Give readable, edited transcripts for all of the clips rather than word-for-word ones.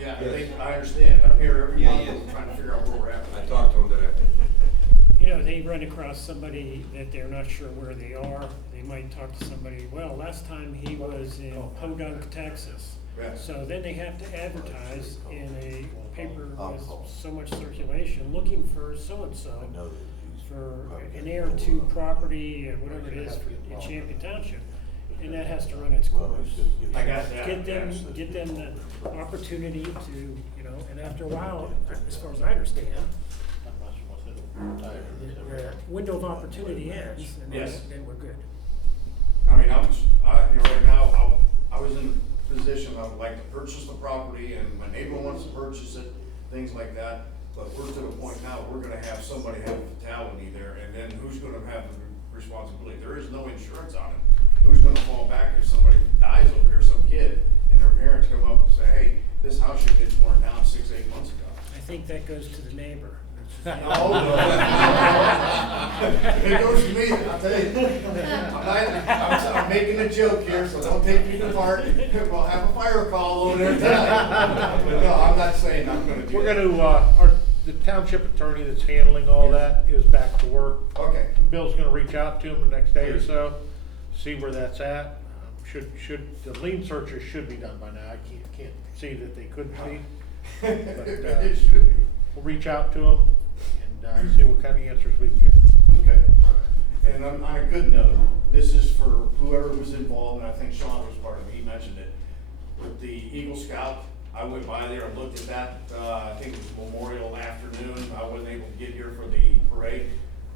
Yeah, I understand. I'm here every month trying to figure out where we're at. I talked to him today. You know, they run across somebody that they're not sure where they are. They might talk to somebody, well, last time he was in Podunk, Texas. Yeah. So then they have to advertise in a paper with so much circulation, looking for so-and-so for an heir to property, whatever it is, in Champion Township. And that has to run its course. I got that. Get them the opportunity to, you know, and after a while, as far as I understand, the window of opportunity ends, and Yes. then we're good. I mean, right now, I was in a position, I would like to purchase the property and my neighbor wants to purchase it, things like that. But we're to the point now, we're gonna have somebody have a fatality there, and then who's gonna have the responsibility? There is no insurance on it. Who's gonna fall back if somebody dies over here, some kid, and their parents come up and say, hey, this house should have been torn down 6-8 months ago. I think that goes to the neighbor. No, no. If it goes to me, I'll tell you. I'm making a joke here, so don't take me to heart. We'll have a fire call over there tonight. But no, I'm not saying I'm gonna do that. We're gonna, the township attorney that's handling all that is back to work. Okay. Bill's gonna reach out to him the next day or so, see where that's at. The lien searches should be done by now. I can't see that they couldn't be. But, It should be. we'll reach out to them and see what kind of answers we can get. Okay. And on a good note, this is for whoever was involved, and I think Sean was part of it, he mentioned it. With the Eagle Scout, I went by there and looked at that, I think it was Memorial afternoon, I wasn't able to get here for the parade.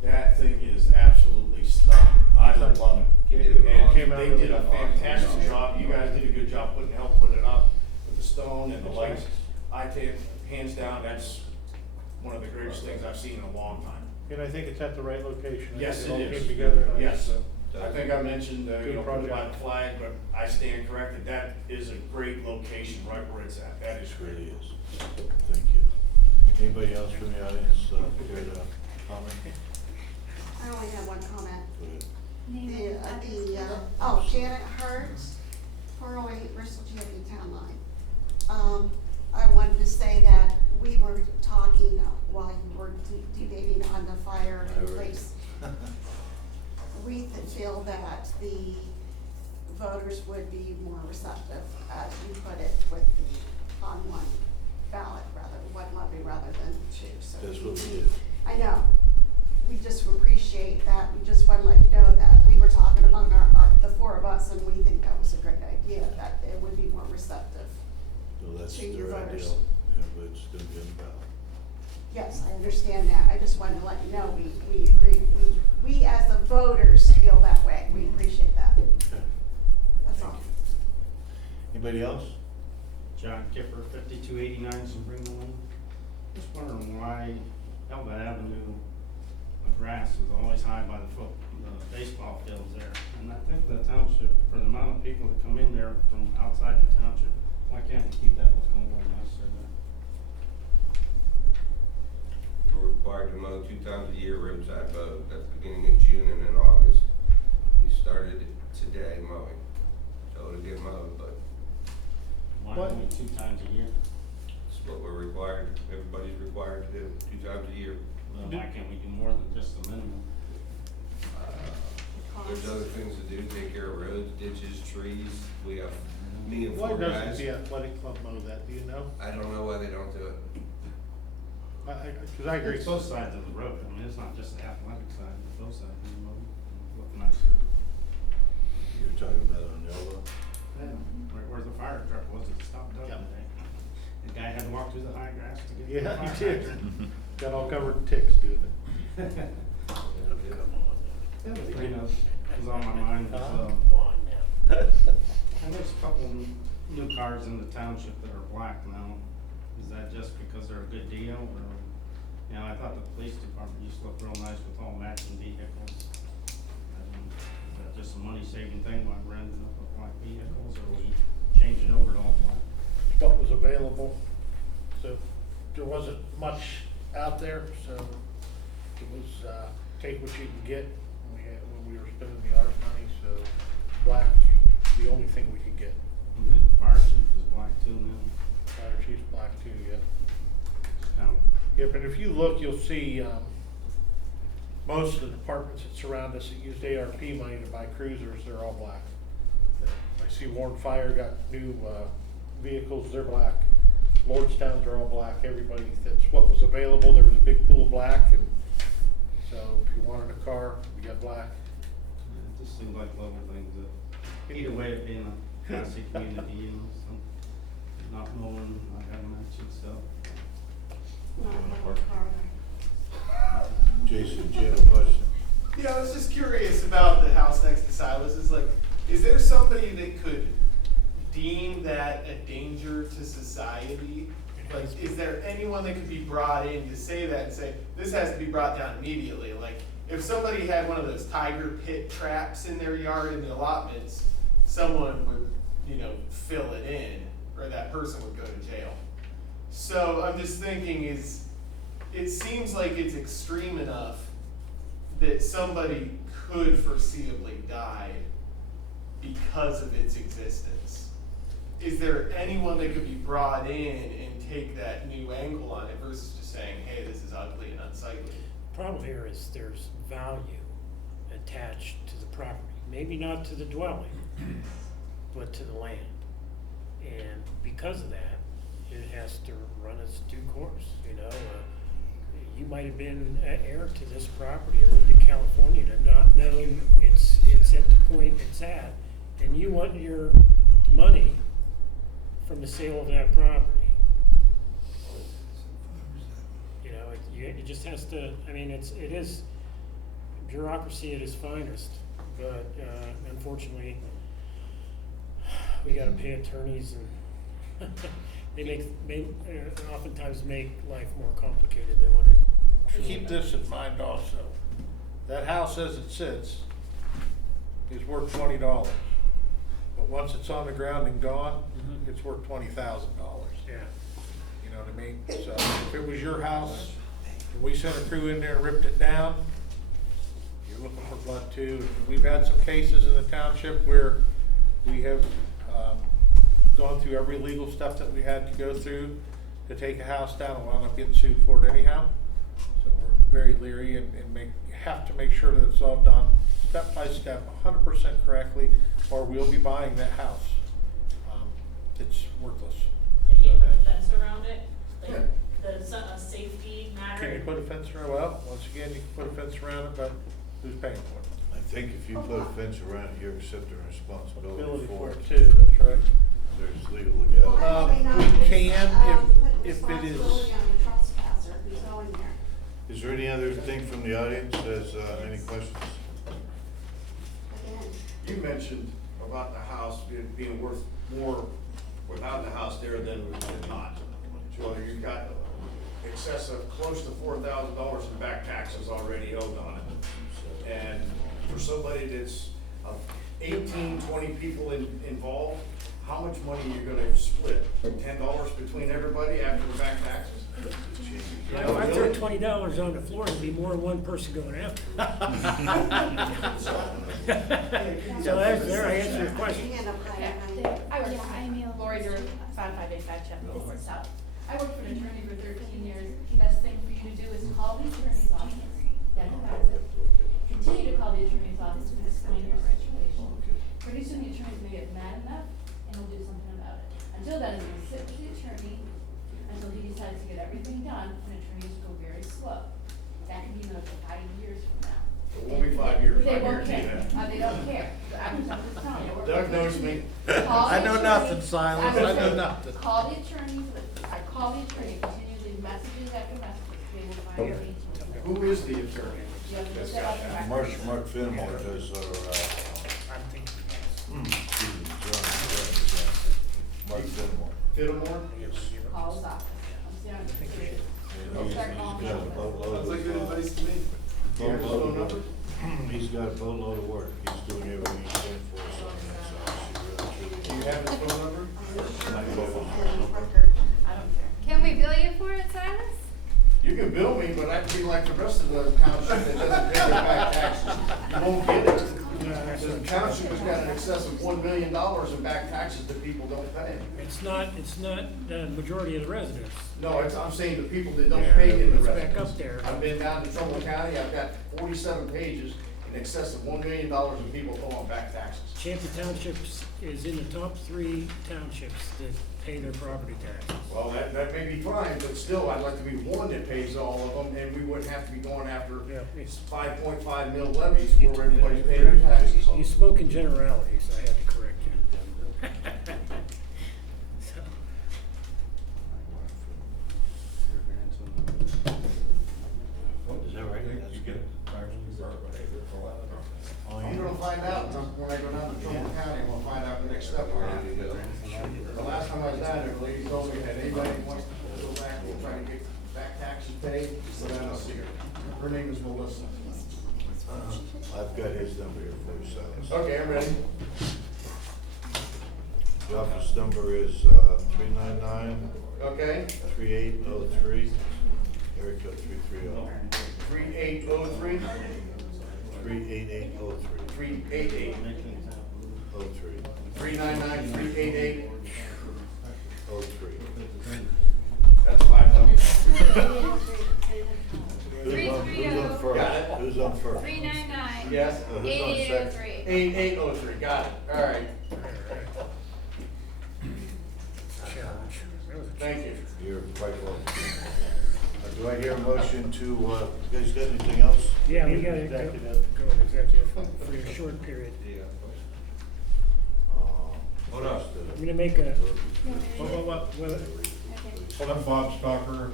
That thing is absolutely stunning, I love it. And Came out they really did a awesome. fantastic job, you guys did a good job help putting it up with the stone and the lights. I take, hands down, that's one of the greatest things I've seen in a long time. And I think it's at the right location. I Yes, think it all is. came together nice, Yes. so. I think I mentioned, Good put it by project. the flag, but I stand corrected, that is a great location right where it's at, that is It great. really is. Thank you. Anybody else from the audience care to comment? I only have one comment. Go ahead. Janet Hertz, 408 Bristol Champion Town Line. I wanted to say that we were talking while you were debating on the fire and police. We feel that the voters would be more receptive, as you put it, with the on one ballot one levy rather than two. So That's what we did. I know. We just appreciate that. We just want to let you know that we were talking among the four of us, and we think that was a great idea, that it would be more receptive. So that's To your their voters. ideal. Yeah, but it's gonna be on the ballot. Yes, I understand that. I just wanted to let you know, we agree. We as the voters feel that way. We appreciate that. Okay. That's Thank all. you. Anybody else? John Kipper, 5289 Spring Lane. Just wondering why Elba Avenue, the grass is always high by the baseball fields there. And I think the township, for the amount of people that come in there from outside the township, why can't we keep that looking a little nicer there? We're required to mow 2 times a year, roadside mow. That's beginning in June and in August. We started today mowing, so it'll get mowed, but Why What? only 2 times a year? it's what we're required, everybody's required to do, 2 times a year. Well, why can't we do more than just the minimum? There's other things to do, take care of roads, ditches, trees. We have, me and Why 4 doesn't guys. the athletic club mow that, do you know? I don't know why they don't do it. Cause I agree. It's both sides of the road. I mean, it's not just the athletic side, it's both sides of the road. Look nicer. You're talking about on Elba? Yeah, where the fire truck was, it stopped up Yep. today. The guy had to walk through the high grass to get to the Yeah, fire you did. hydrant. Got all covered in ticks, dude. Come on. The other thing that was on my mind was, and there's a couple new cars in the township that are black now. Is that just because they're a good deal, or, you know, I thought the police department used to look real nice with all matching vehicles. Is that just a money saving thing by renting up with black vehicles, or we changing over to all black? What was available, so there wasn't much out there, so it was, take what you can get when we were spending the art money, so black's the only thing we could get. And the fire chief is black too now. Fire chief's black. Yep, and if you look, you'll see, most of the departments that surround us that used ARP money to buy cruisers, they're all black. I see Warren Fire got new, vehicles, they're black. Lordstown's are all black, everybody, that's what was available, there was a big pool of black, and so if you wanted a car, you got black. It just seems like little things that, either way of being a classy community, you know, so, not knowing, like I mentioned, so. Not having a car. Jason, do you have a question? Yeah, I was just curious about the house next to Silas. Is there somebody that could deem that a danger to society? Like, is there anyone that could be brought in to say that and say, this has to be brought down immediately? Like, if somebody had one of those tiger pit traps in their yard in the allotments, someone would, fill it in, or that person would go to jail. So I'm just thinking it seems like it's extreme enough that somebody could foreseeably die because of its existence. Is there anyone that could be brought in and take that new angle on it versus just saying, hey, this is ugly and unsightly? Problem here is there's value attached to the property, maybe not to the dwelling, but to the land. And because of that, it has to run its due course, You might have been an heir to this property or moved to California to not know it's at the point it's at, and you want your money from the sale of that property. It just has to, it is bureaucracy at its finest, but unfortunately, we gotta pay attorneys and they oftentimes make life more complicated than what it truly Keep this in mind also. That house as it sits is worth $20. But once it's on the ground and gone, Mhm. it's worth $20,000. Yeah. You know what I mean? So if it was your house, and we sent a crew in there and ripped it down, you're looking for blood too. We've had some cases in the township where we have, gone through every legal stuff that we had to go through to take a house down and wound up getting sued for it anyhow. So we're very leery and have to make sure that it's all done step by step, 100% correctly, or we'll be buying that house. It's worthless. They can't put a fence around it, like, a safety matter. Can you put a fence around? Well, once again, you can put a fence around it, but who's paying for it? I think if you put a fence around it, you're accepting responsibility Ability for it. too, that's right. There's legal Why legality. are they not we just, can put if it is- responsibility on the trespasser who's going there? Is there any other thing from the audience? Has, any questions? Again, You mentioned about the house being worth more without the house there than not. So you've got excess of close to $4,000 in back taxes already owed on it. And for somebody that's 18, 20 people involved, how much money are you gonna split? $10 between everybody after the back taxes? If I throw $20 on the floor, it'd be more than one person going after it. So that's, there, I answered your question. hand up Okay, there. I work for Lori Drew, 5585 Chapel South. I worked for an attorney for 13 years. Best thing for you to do is call the attorney's office, then fax it. Continue to call the attorney's office and explain your situation. Pretty soon the attorney's gonna get mad enough and he'll do something about it. Until then, he's gonna sit with the attorney until he decides to get everything done, and attorneys go very slow. That could be another 5 years from now. It won't be 5 years, They I won't guarantee care. that. They don't care. I'm just telling you. Doug knows me. Call I the know attorney. nothing, Silas. I'm I know saying, nothing. Call the attorney, I call the attorney, continue to leave messages after messages, they will find your agent. Who is the attorney? You have to That's look that up in got records. Mark Fenimore does our, I'm thinking. excuse me, Mark Fenimore. Fittamore? Call his office. I'm saying, And Start calling he's got a them. boatload Sounds like good of, advice to me. Do you have his phone number? he's got a boatload of work. He's doing everything he can for us on that, so Do you have his phone number? Record. I don't care. Can we bill you for it, Silas? You can bill me, but I can be like the rest of the township that doesn't pay their back taxes. You won't get it. The township has got an excess of $1 million in back taxes that people don't pay. It's not the majority of the residents. No, I'm saying the people that don't pay in the It's back residence. up there. I've been down to Trumbull County, I've got 47 pages in excess of $1 million in people owe on back taxes. Champion Township is in the top 3 townships that pay their property taxes. Well, that may be fine, but still, I'd like to be one that pays all of them, and we wouldn't have to be going after Yeah, it's- 5.5 mil levies where everybody's paying their taxes. You spoke in generalities, I had to correct you. So, Is that right? That's good. Oh, I'm yeah. gonna find out when I go down to Trumbull County, I'm gonna find out the next step. The last time I was down there, the lady told me that anybody who wants to go back and try to get back taxes paid, so then I'll see her. Her name is Melissa. I've got his number here for you, Silas. Okay, I'm ready. The office number is 399 Okay, 3803, area code 330. 3803, 38803. 388, 03. 399, 388. 03. That's 5 numbers. Who's on first? Got it. Who's on first? 399. Yes, Who's on second? 8803. 8803, got it, all right, challenge. That was a thank you. You're quite welcome. Do I hear a motion to, you guys got anything else? Yeah, we gotta go in executive for a short period. Hold on. I'm gonna make a, Well, I'm Bob Stalker,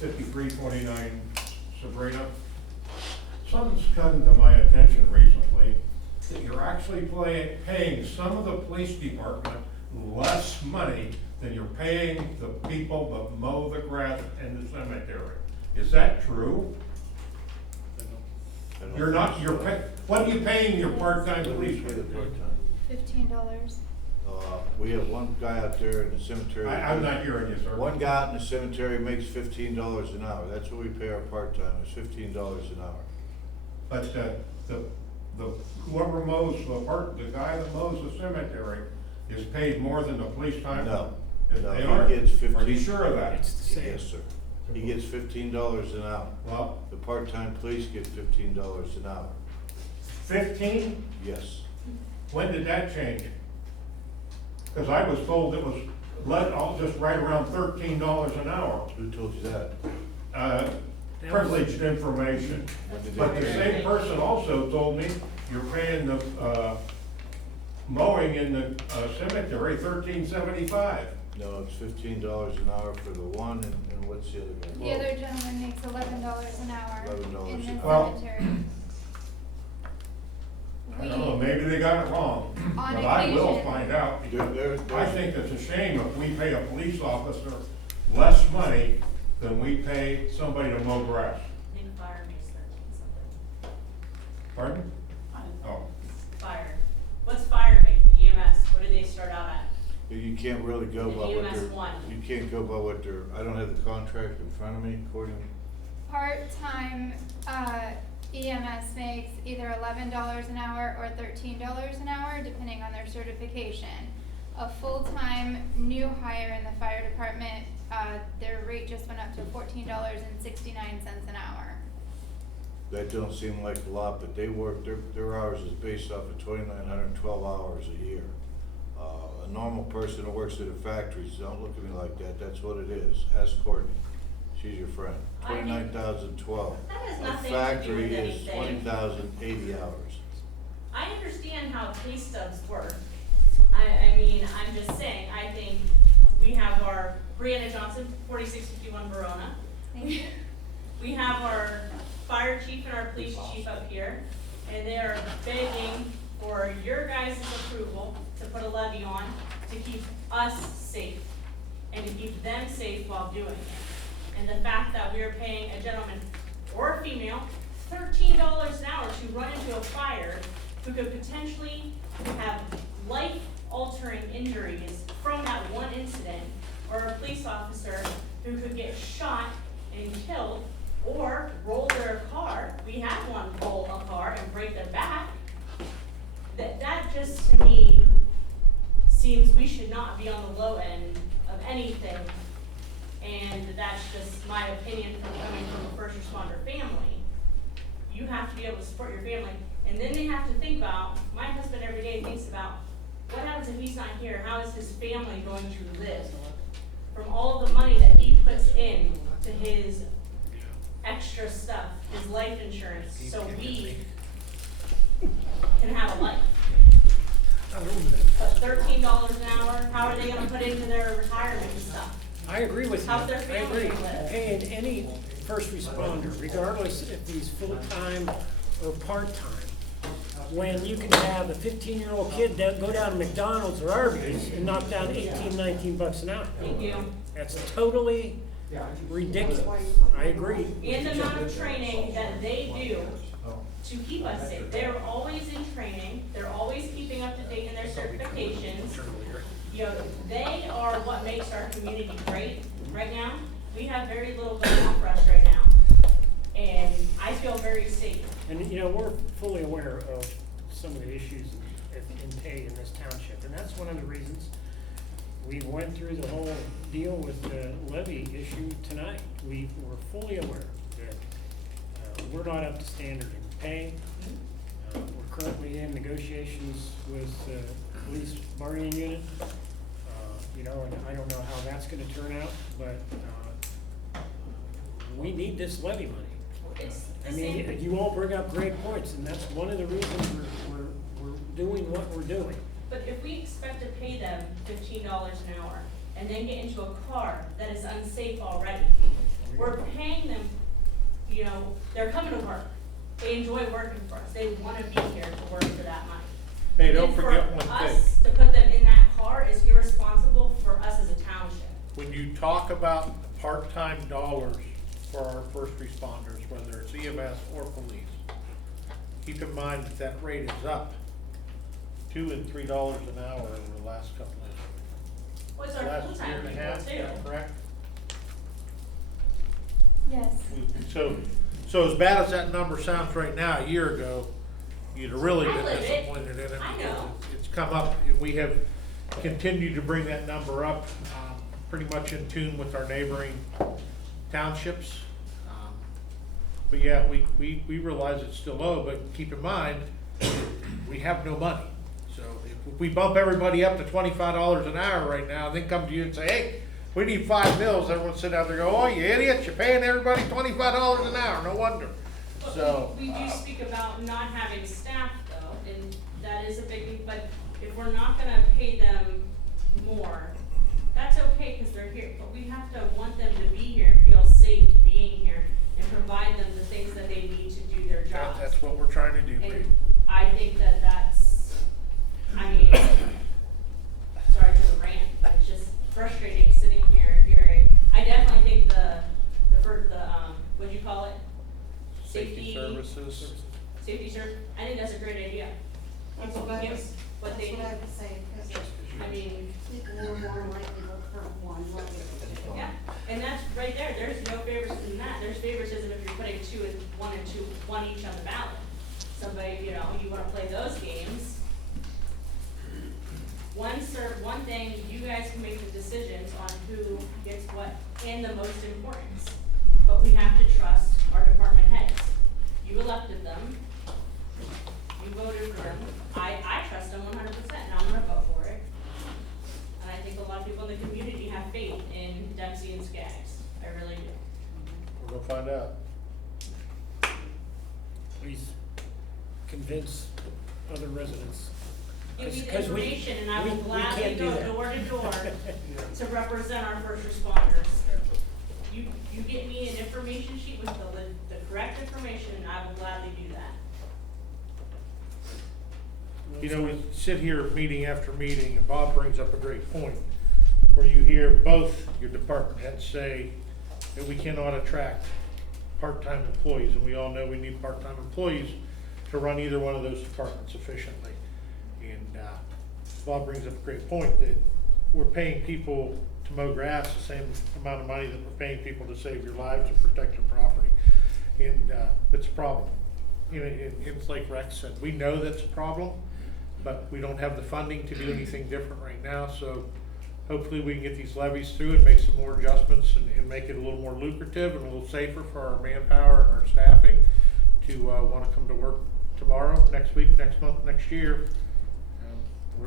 5329 Sabrina. Something's come to my attention recently, that you're actually paying some of the police department less money than you're paying the people that mow the grass in the cemetery. Is that true? I don't You're not, think you're so. pay, what are you paying your part-time What do we pay the policemen? part-time? $15. We have one guy out there in the cemetery. I'm not hearing you, sir. One guy out in the cemetery makes $15 an hour. That's what we pay our part-time, is $15 an hour. But whoever mows the guy that mows the cemetery is paid more than the police time? No. If No, they he are? gets Are you 15. sure of that? it's the same. Yes, sir. He gets $15 an hour. Well, The part-time police get $15 an hour. 15? Yes. When did that change? Because I was told it was just right around $13 an hour. Who told you that? Privileged information. When did But that the change? same person also told me you're paying the mowing in the cemetery $13.75. No, it's $15 an hour for the one, and what's the other guy? The other gentleman makes $11 an hour $11 in an the hour. cemetery. I don't know, maybe they got it wrong, On but I will occasion. find out. There- I think it's a shame if we pay a police officer less money than we pay somebody to mow grass. I think fire makes 13 something. Pardon? Oh, Fire. What's fire make? EMS, what did they start out at? You can't really go by what EMS they're, one. you can't go by what they're, I don't have the contract in front of me, according, Part-time, EMS makes either $11 an hour or $13 an hour, depending on their certification. A full-time new hire in the fire department, their rate just went up to $14.69 an hour. that don't seem like a lot, but they work, their hours is based off of 2,912 hours a year. A normal person who works at a factory, don't look at me like that, that's what it is. Ask Courtney, she's your friend. I think- 29,012. That has A nothing to do factory with is anything. 20,080 hours. I understand how pay stubs work. I mean, I'm just saying, I think we have our Brianna Johnson, 4651 Verona. Thank you. We have our fire chief and our police chief up here, and they're begging for your guys' approval to put a levy on to keep us safe and to keep them safe while doing it. And the fact that we are paying a gentleman or a female $13 an hour to run into a fire who could potentially have life-altering injuries from that one incident, or a police officer who could get shot and killed, or roll their car. We had one roll a car and break their back. that just to me seems we should not be on the low end of anything. And that's just my opinion from coming from a first responder family. You have to be able to support your family. And then they have to think about, my husband every day thinks about, what happens if he's not here? How is his family going to live? From all of the money that he puts in to his extra stuff, his life insurance, so we can have a life. But $13 an hour, how are they gonna put into their retirement and stuff? I agree with you. How's their I family agree. live? Paying any first responder, regardless if he's full-time or part-time, when you can have a 15-year-old kid go down to McDonald's or Arby's and knock down 18, 19 bucks an hour. Thank you. That's totally ridiculous. I agree. And the amount of training that they do to keep us safe. They're always in training, they're always keeping up to date in their certifications. You know, they are what makes our community great right now. We have very little going on for us right now. And I feel very safe. And, you know, we're fully aware of some of the issues in pay in this township, and that's one of the reasons we went through the whole deal with the levy issue tonight. We were fully aware that we're not up to standard in pay. We're currently in negotiations with the police bargaining unit. You know, and I don't know how that's gonna turn out, but we need this levy money. It's I the mean, same. you all bring up great points, and that's one of the reasons we're doing what we're doing. But if we expect to pay them $15 an hour and then get into a car that is unsafe already, we're paying them, you know, they're coming to work. They enjoy working for us. They wanna be here to work for that money. Hey, And don't then forget for one thing. us to put them in that car is irresponsible for us as a township. When you talk about part-time dollars for our first responders, whether it's EMS or police, keep in mind that that rate is up $2 and $3 an hour over the last couple of What's our last year full-time and a people half, is too? that correct? Yes. So as bad as that number sounds right now, a year ago, you'd have really I been live it. disappointed in it. I because know. It's come up, we have continued to bring that number up, pretty much in tune with our neighboring townships. But yeah, we realize it's still low, but keep in mind, we have no money. So if we bump everybody up to $25 an hour right now, then come to you and say, hey, we need $5 million, everyone sit out there and go, oh, you idiots, you're paying everybody $25 an hour, no wonder. But So, we do speak about not having staff though, and that is a big thing, but if we're not gonna pay them more, that's okay, cause they're here, but we have to want them to be here and feel safe being here and provide them the things that they need to do their jobs. that's what we're trying to do, Pete. And I think that that's, I mean, sorry for the rant, but it's just frustrating sitting here hearing, I definitely think what'd you call it? Safety services. Safety service, I think that's a great idea. That's People what I give was, what that's they, what I would say, because I mean, people are more likely to look for one levy. yeah, and that's right there, there's no favoritism in that, there's favoritism if you're putting one each on the ballot. Somebody, you know, you wanna play those games. One thing, you guys can make the decisions on who gets what and the most importance. But we have to trust our department heads. You elected them. You voted for them. I trust them 100%, and I'm gonna vote for it. And I think a lot of people in the community have faith in Dempsey and Skaggs. I really do. We're gonna find out. Please convince other residents. Give me the 'Cause we- information, and I will we gladly can't do go that. door to door to represent our first responders. You get me an information sheet with the correct information, and I will gladly do that. You know, we sit here meeting after meeting, and Bob brings up a great point, where you hear both your department heads say that we cannot attract part-time employees, and we all know we need part-time employees to run either one of those departments efficiently. And Bob brings up a great point, that we're paying people to mow grass the same amount of money that we're paying people to save your lives and protect your property. And it's a problem. You know, it's like Rex said, we know that's a problem. but we don't have the funding to do anything different right now, so hopefully we can get these levies through and make some more adjustments and make it a little more lucrative and a little safer for our manpower and our staffing to wanna come to work tomorrow, next week, next month, next year.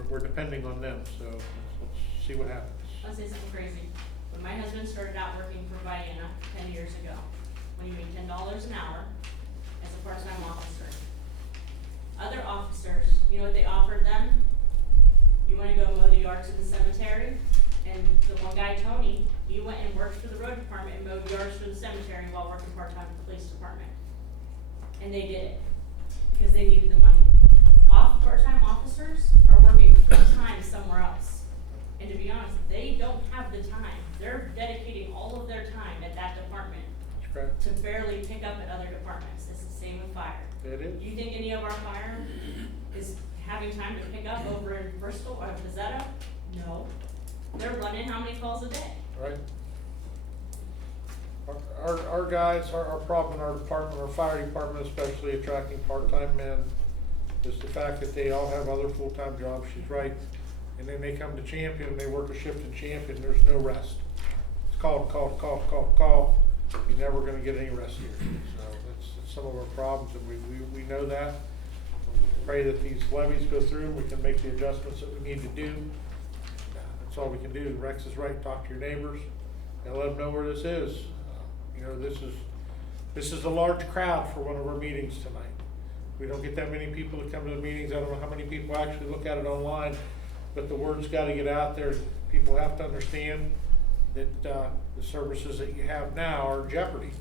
We're depending on them, so let's see what happens. I'll say something crazy. When my husband started out working for Vienna 10 years ago, when he made $10 an hour as a part-time officer, other officers, you know what they offered them? You wanna go mow the yards in the cemetery? And the one guy, Tony, he went and worked for the road department and mowed yards for the cemetery while working part-time for the police department. And they did it, because they needed the money. Part-time officers are working full-time somewhere else. And to be honest, they don't have the time. They're dedicating all of their time at that department That's correct. to barely pick up at other departments. It's the same with fire. It is. You think any of our fire is having time to pick up over in Bristol or Pizzetto? No. They're running how many calls a day? Right. Our guys, our problem in our department, our fire department especially, attracting part-time men, is the fact that they all have other full-time jobs. She's right. And then they come to Champion and they work a shift in Champion, there's no rest. It's call. You're never gonna get any rest here. So that's some of our problems, and we know that. Pray that these levies go through and we can make the adjustments that we need to do. That's all we can do. Rex is right, talk to your neighbors and let them know where this is. You know, this is a large crowd for one of our meetings tonight. We don't get that many people that come to the meetings. I don't know how many people actually look at it online, but the word's gotta get out there. People have to understand that, the services that you have now are in jeopardy.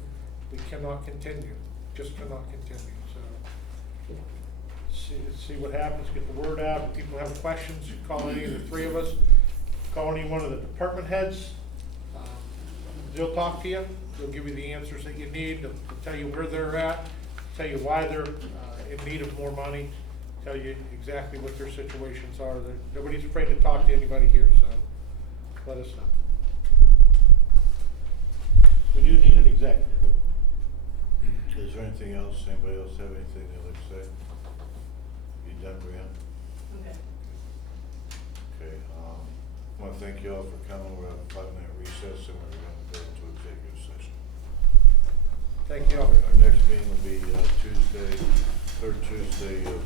We cannot continue, just cannot continue, so. See what happens, get the word out. If people have questions, you call any of the three of us, call any one of the department heads. They'll talk to you, they'll give you the answers that you need, they'll tell you where they're at, tell you why they're in need of more money, tell you exactly what their situations are. Nobody's afraid to talk to anybody here, so let us know. We do need an executive. Is there anything else? Anybody else have anything they'd like to say? You done, Brianna? Okay. Okay, I wanna thank you all for coming. We're at a 5-minute recess and we're gonna go into executive session. Thank you all. Our next meeting will be Tuesday, third Tuesday of